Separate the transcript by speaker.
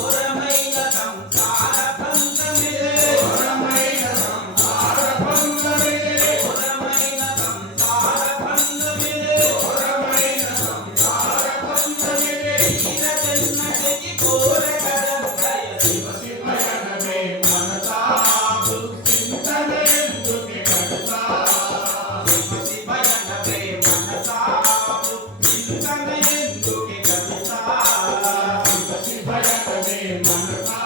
Speaker 1: Ahora I got Bye. name Bye. Bye. Bye.